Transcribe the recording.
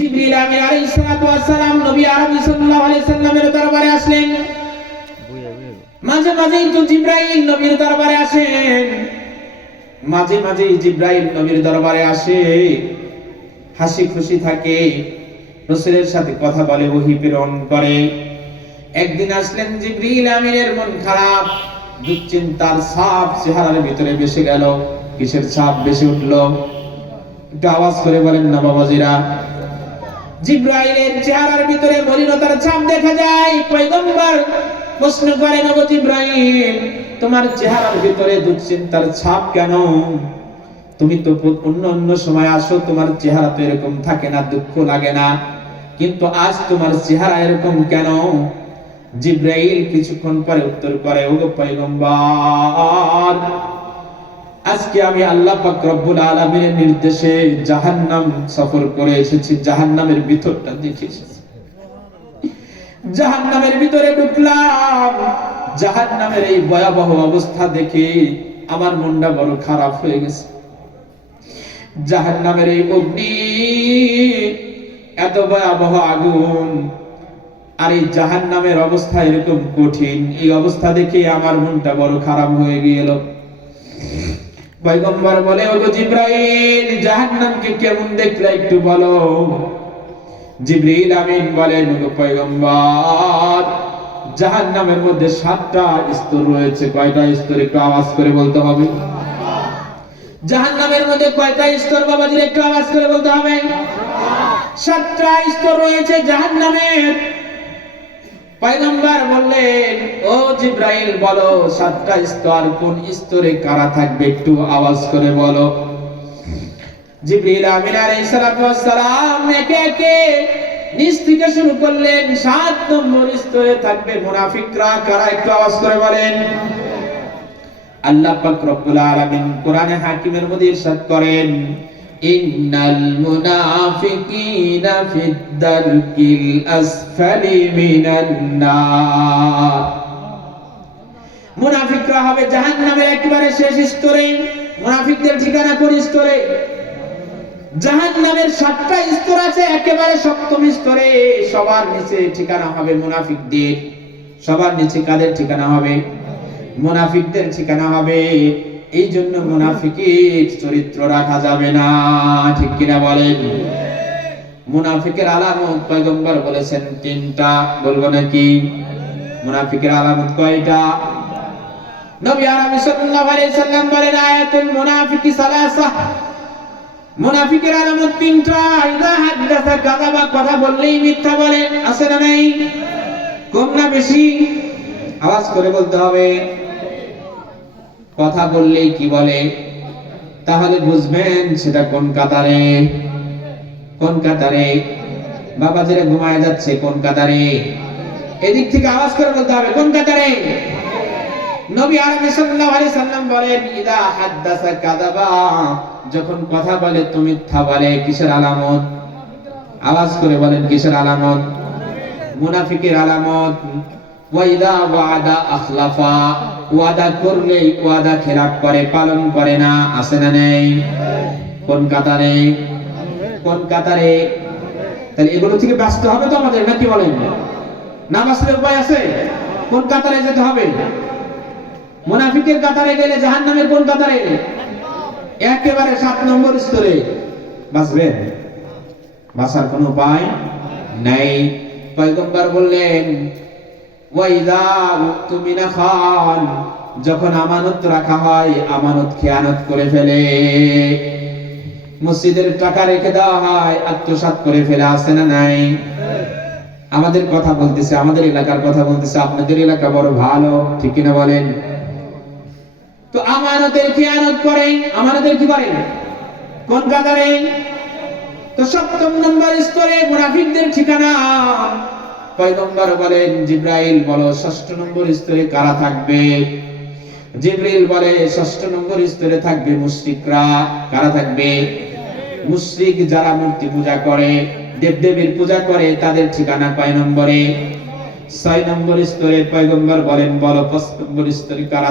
জিবরিল আমিন আলাইহিস সালাতু ওয়াস সালাম নবী আরবি সাল্লাল্লাহু আলাইহি সাল্লামের দরবারে আসলেন। মাঝে মাঝেই তো জিবরাইল নবীর দরবারে আসেন, মাঝে মাঝেই জিবরাইল নবীর দরবারে আসে, হাসি খুশি থাকে, রাসূলের সাথে কথা বলে, ওহী প্রেরণ করে। একদিন আসলেন জিবরিল আমিনের মন খারাপ, দুশ্চিন্তার ছাপ চেহারার ভিতরে বেশি গেল। কিসের ছাপ বেশি উঠলো? একটু আওয়াজ করে বলেন না বাবাজিরা। জিবরাইলের চেহারার ভিতরে মলিনতার ছাপ দেখা যায়। পয়গম্বর প্রশ্ন করেন, ওগো জিবরাইল, তোমার চেহারার ভিতরে দুশ্চিন্তার ছাপ কেন? তুমি তো অন্য সময় আসো, তোমার চেহারা তো এরকম থাকে না, দুঃখ লাগে না, কিন্তু আজ তোমার চেহারা এরকম কেন? জিবরাইল কিছুক্ষণ পরে উত্তর করে, ওগো পয়গম্বর, আজকে আমি আল্লাহ পাক রব্বুল আলামিনের নির্দেশে জাহান্নাম সফর করে এসেছি, জাহান্নামের ভিতরটা দেখে এসেছি। জাহান্নামের ভিতরে ঢুকলাম, জাহান্নামের এই ভয়াবহ অবস্থা দেখে আমার মনটা বড় খারাপ হয়ে গেছে। জাহান্নামের এই অগ্নি, এত ভয়াবহ আগুন, আর এই জাহান্নামের অবস্থা এরকম কঠিন, এই অবস্থা দেখে আমার মনটা বড় খারাপ হয়ে গেল। পয়গম্বর বলে, ওগো জিবরাইল, জাহান্নামকে কেমন দেখলে একটু বলো। জিবরিল আমিন বলেন, ওগো পয়গম্বর, জাহান্নামের মধ্যে 7টা স্তর রয়েছে। কয়টা স্তর? একটু আওয়াজ করে বলতে হবে। জাহান্নামের মধ্যে কয়টা স্তর বাবাজি? একটু আওয়াজ করে বলতে হবে। 7টা স্তর রয়েছে জাহান্নামের। পয়গম্বর বললেন, ও জিবরাইল, বলো 7টা স্তর, কোন স্তরে কারা থাকবে? একটু আওয়াজ করে বলো। জিবরিল আমিন আলাইহিস সালাতু ওয়াস সালাম একে একে নিচ থেকে শুরু করলেন। 7 নম্বর স্তরে থাকবে মুনাফিকরা। কারা? একটু আওয়াজ করে বলেন। আল্লাহ পাক রব্বুল আলামিন কোরআনে হাকিমের মধ্যে ইরশাদ করেন, ইন্নাল মুনাফিকিনা ফিদ দারকিল আসফালি মিনান নার। মুনাফিকরা হবে জাহান্নামের একেবারে শেষ স্তরে। মুনাফিকদের ঠিকানা কোন স্তরে? জাহান্নামের 7টা স্তর আছে, একেবারে 7ম স্তরে। সবার নিচে ঠিকানা হবে মুনাফিকদের। সবার নিচে কাদের ঠিকানা হবে? মুনাফিকদের ঠিকানা হবে। এই জন্য মুনাফিকের চরিত্র রাখা যাবে না, ঠিক কিনা বলেন? মুনাফিকের আলামত পয়গম্বর বলেছেন 3টা। বলবো নাকি? মুনাফিকের আলামত কয়টা? নবী আরবি সাল্লাল্লাহু আলাইহি সাল্লাম বলেন, আয়াতুল মুনাফিকি সালাসা। মুনাফিকের আলামত 3টা। ইযা হাদাসা কাযাবা, কথা বললেই মিথ্যা বলে। আছে না নাই? কম না বেশি? আওয়াজ করে বলতে হবে। কথা বললেই কি বলে? তাহলে বুঝবেন সেটা কোন কাতারে। কোন কাতারে? বাবাজিরা ঘুমায় যাচ্ছে, কোন কাতারে? এদিক থেকে আওয়াজ করে বলতে হবে, কোন কাতারে? নবী আরবি সাল্লাল্লাহু আলাইহি সাল্লাম বলেন, ইদা হাদাসা কাযাবা, যখন কথা বলে তো মিথ্যা বলে। কিসের আলামত? আওয়াজ করে বলেন, কিসের আলামত? মুনাফিকের আলামত। ওয়া ইদা ওয়াদা আখলাফা, ওয়াদা করলে ওয়াদা খেলাফ করে, পালন করে না। আছে না নেই? কোন কাতারে? কোন কাতারে? তাহলে এগুলো থেকে বাঁচতে হবে তো আমাদের, নাকি বলেন? না বাঁচলে উপায় আছে? কোন কাতারে যেতে হবে? মুনাফিকের কাতারে গেলে জাহান্নামের কোন কাতারে? একেবারে 7 নম্বর স্তরে। বাঁচবেন? বাঁচার কোনো উপায় নাই। পয়গম্বর বললেন, ওয়াইদা মুতুমিনা খান, যখন আমানত রাখা হয় আমানত খেয়ানত করে ফেলে। মসজিদের টাকা রেখে দেওয়া হয়, আত্মসাৎ করে ফেলে। আছে না নাই? আমাদের কথা বলতেছে, আমাদের এলাকার কথা বলতেছে। আপনাদের এলাকা বড় ভালো, ঠিক কিনা বলেন? তো আমানতের খেয়ানত করে। আমানতের কি করে? কোন কাতারে? তো 7ম নম্বর স্তরে মুনাফিকদের ঠিকানা। পয়গম্বর বলেন, জিবরাইল বলো 6ষ্ঠ নম্বর স্তরে কারা থাকবে? জিবরিল বলে 6ষ্ঠ নম্বর স্তরে থাকবে মুশরিকরা। কারা থাকবে? মুশরিক, যারা মূর্তি পূজা করে, দেবদেবীর পূজা করে, তাদের ঠিকানা কয় নম্বরে? 6 নম্বর স্তরে। পয়গম্বর বলেন, বলো 5 নম্বর স্তরে কারা?